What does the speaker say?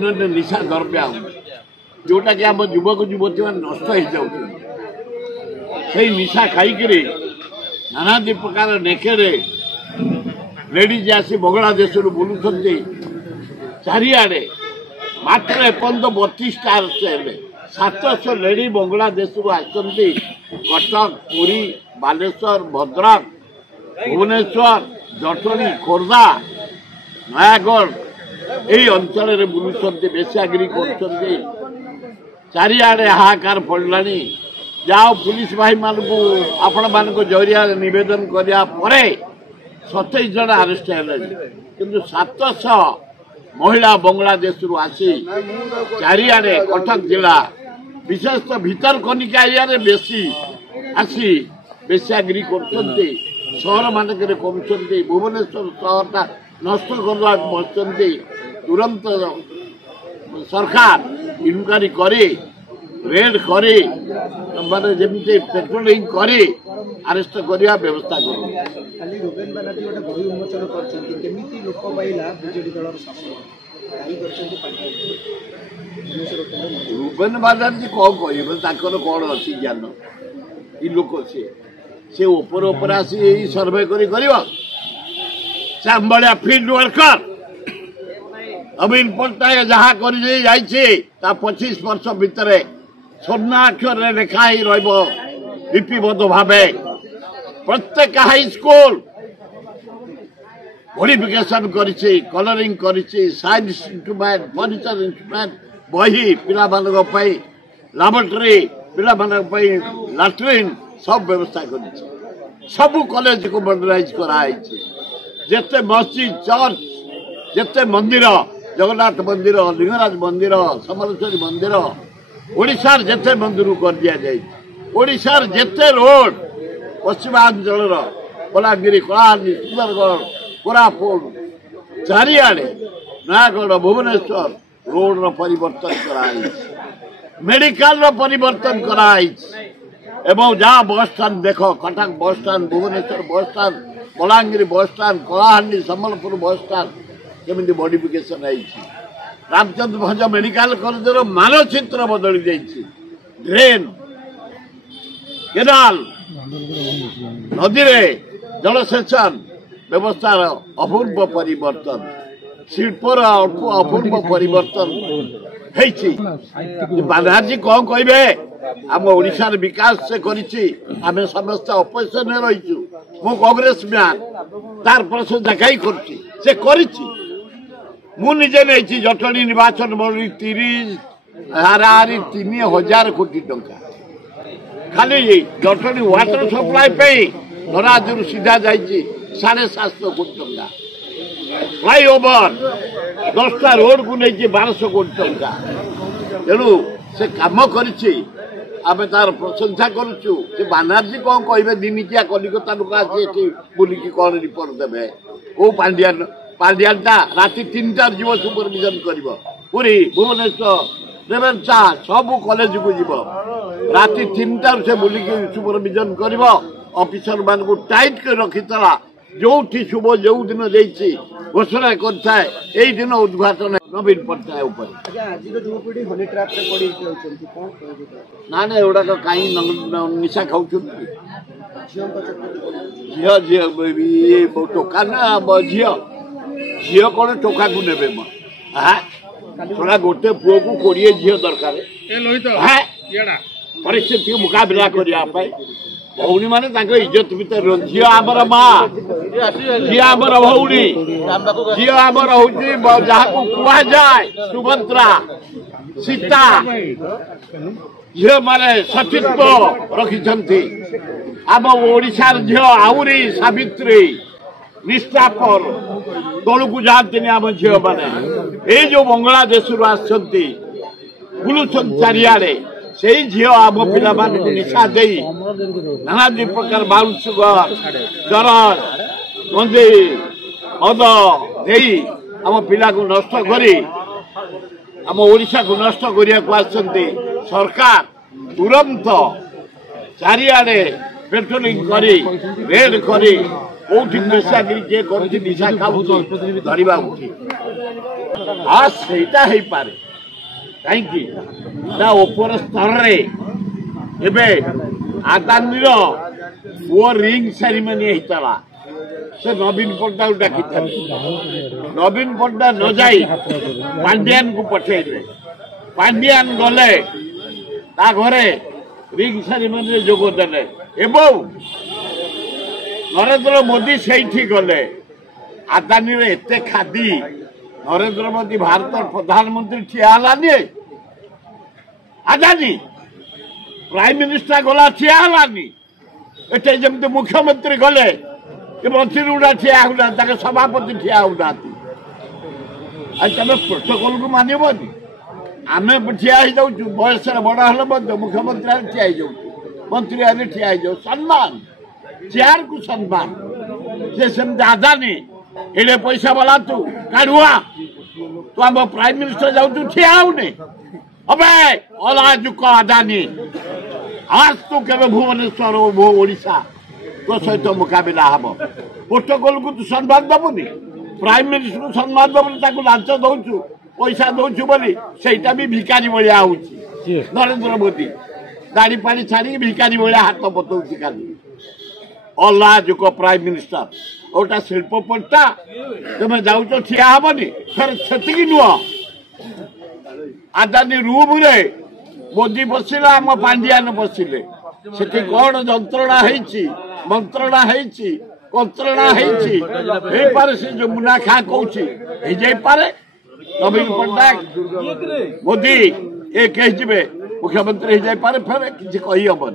अन्य निशा द्रव्य जोटा कि आम युवक युवती मैंने नष्ट हो जाती निशा खाई नाना प्रकार नेकेरे लेडीज आसी बांग्लादेश बुलूं चारिआडे मात्र एपर्यंत 32टा अरेस्ट हेले 700 लेडी बांग्लादेश आसती कटक पुरी बालेश्वर भद्रक भुवनेश्वर जटणी खोर्धा नयागढ़ यही अंचल बुलूं बेश्यागिरी कर चारिआडे हाहाकार पड़ला जाओ पुलिस भाई मानू आपण मान जरिया नवेदन करा 27 जन अरेस्ट है किंतु 700 महिला बांग्लादेश आसी चारिआडे कटक जिला विशेषतः भीतर कनिका एरिया बेसी आसी बेश्यागिरी कर सहर मानक भुवनेश्वर सहरटा नष्ट करवा बसते तुरंत सरकार इनक्वारी करे रेड करे माने जमी पेट्रोलिंग करे अरेस्ट करने व्यवस्था रूपेन बानर्जी कौन कह कौन अच्छी ज्ञान ये लोक से ऊपर आसी सर्वे कर फील्ड वर्कर नवीन पट्टनायक जहाँ कर 25 वर्ष भितर स्वर्णाक्षर लेखाई लिपिबद्ध भाव प्रत्येक high school modification colouring science instrument furniture instrument बही पिला लैबोरेटरी पिला लैट्रिन सब व्यवस्था कर सबू कॉलेज को मॉडर्नाइज कराई जेते मस्जिद चर्च जेते मंदिर जगन्नाथ मंदिर लिंगराज मंदिर समलेश्वरी मंदिर ओडिशार जेते मंदिर कर दिया जाए ओडिशार जेते रोड पश्चिमांचल बलांगीर कलाहांडी सुंदरगढ़ कोरापुट चारिआडे नयागढ़ भुवनेश्वर रोड परिवर्तन कराई मेडिकल परिवर्तन कराई एवं जहाँ बस स्टाण्ड देख कटक बस स्टाण्ड भुवनेश्वर बस स्टाण्ड बलांगीर बस stand Kalahandi Sambalpur bus stand केमी modification Ramchandra Bhanj medical college मानचित्र बदली जाइए ड्रेन केनाल नदी जलसेचन व्यवस्थार अपूर्व परिवर्तन शिल्पर अपूर्व परिवर्तन बानर्जी कौन कहे आम ओडिशार विकास से करें समस्त अपोजिशन रही मु कांग्रेस मैन तार प्रशंसा कहीं कर मुझे नहीं जटणी निर्वाचन मंडली 30,000 कोटी टंका खाली जटणी वाटर सप्लाई धराजू सीधा जाइए 750 कोटी टंका फ्लाईओवर 10टा रोड को नहीं 1200 कोटी टंका तेणु से कम कर तार प्रशंसा करुचु बानर्जी कौन कहे दिनिकिया कलिकता लोक आसी बुलिकी कौन रिपोर्ट देवे कौ पांडियानटा राति 3टार जीव सुपरविजन कर पुरी भुवनेश्वर रेवेन्सा सबू कॉलेज को जीव राति 3टार से बुलिकी सुपरविजन कर ऑफिसर मान को टाइट कर रखीला जो शुभ जो दिन घोषणा कर दिन उद्घाटन नवीन पट्टनायक ना ना एगुड़ाक कहीं निशा खाऊ झील झी टोका ना झी झी कौन टोका को ने थोड़ा गोटे पुओ को 20 झी दरकार परिस्थिति मुकाबला करने भौणी माने इज्जत भीतर झी आमर माँ झी आमर भौणी झी आमर हूँ जहाँ को कह जाए सुभद्रा सीता झी माने सचित्व रखी आम ओडिशार झी आउरी सावित्री निष्ठापर तलू को जाती आम झी मैंने ये जो बांग्लादेश आसती बुलुचन चारिआडे से झी आम पिला निशा दे नाना प्रकार बाउंसुगर चरस मंदिर मद दे आम पिला को नष्ट करी आम ओडिशा को नष्ट करने को आसते सरकार तुरंत चारिआडे पेट्रोलिंग करी रेड करी कौटी पेशागिरी किए कर निशा खाऊ धरवा उठी हाँ सेटा है पारे कहीं ना ऊपर स्तर रे एबे आदानी रो वो रिंग सेरेमनी होता से नवीन पट्टा डाकी नवीन पट्टा न जाई पांड्यान को पठेले पांड्यान गले ता घरे रिंग सेरेमनी रे जोग देले एवं नरेंद्र मोदी से गले आदानी रे एते खादी नरेंद्र मोदी भारत प्रधानमंत्री ठियालानी आदानी प्राइम मिनिस्टर गला ठियालानी एटे जमते मुख्यमंत्री गले कि मंत्री गुड़ा ठिया होना सभापति ठिया होना आज तुम प्रोटोकॉल को मानबनी आम ठिया हो जाऊँ बयस बड़ हेल्ले मुख्यमंत्री ठिया हो जाऊँ मंत्री आने ठिया हो जाऊ सम्मान चेयर को सम्मान से सेमती आदानी एडे पैसा वाला तू काढ़ुआ तू आम प्राइम मिनिस्टर जाऊ ठिया होने अबे अलाजुक आदानी आज तू के भुवनेश्वर ओडिशा तो सहित मुकाबला हम प्रोटोकॉल को तू सम्मान दबुनि प्राइम मिनिस्टर को सम्मान दबुनि लांच दौचु पैसा दौचु बोली सेटा भी भिकारी भाया हो नरेंद्र मोदी दाढ़ी पानी छाड़ी भिकारी भाया हाथ बतौची खाली अलाजुक प्राइम मिनिस्टर गोटा शिल्पपट्टा तुम जाऊ ठिया हेनी फिर से नुह आदानी रूम रे मोदी बसिला आम पांड्यान बसिले से कौन जंत्रणा मंत्रणा कंत्रणा पारे से जो मुना खा कहे पारे नवीन पट्टनायक मोदी एक मुख्यमंत्री हो जाए पारे फिर किसी कही हबन।